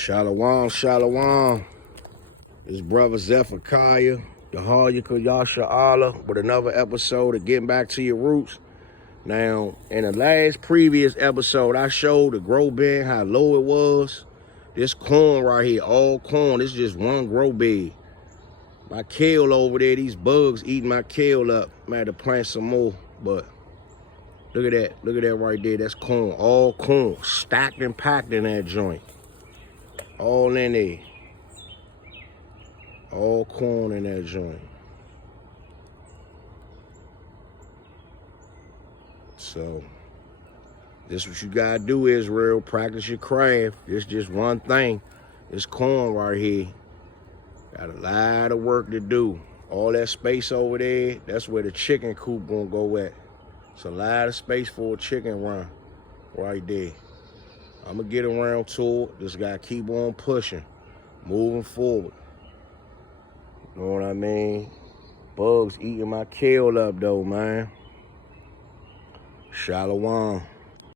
Shalom, shalom. It's brother Zephaniah, Yahayaka Yasha Allah, with another episode of Getting Back to Your Roots. Now, in the last previous episode, I showed the grow bin, how low it was. This corn right here, all corn, this is just one grow bed. My kale over there, these bugs eating my kale up. I had to plant some more, but look at that right there. That's corn, all corn, stacked and packed in that joint. All in there. All corn in that joint. So, this what you gotta do, Israel. Practice your craft. It's just one thing. This corn right here. Got a lot of work to do. All that space over there, that's where the chicken coop gonna go at. It's a lot of space for a chicken run right there. I'm gonna get around to it. Just gotta keep on pushing, moving forward. You know what I mean? Bugs eating my kale up though, man. Shalom.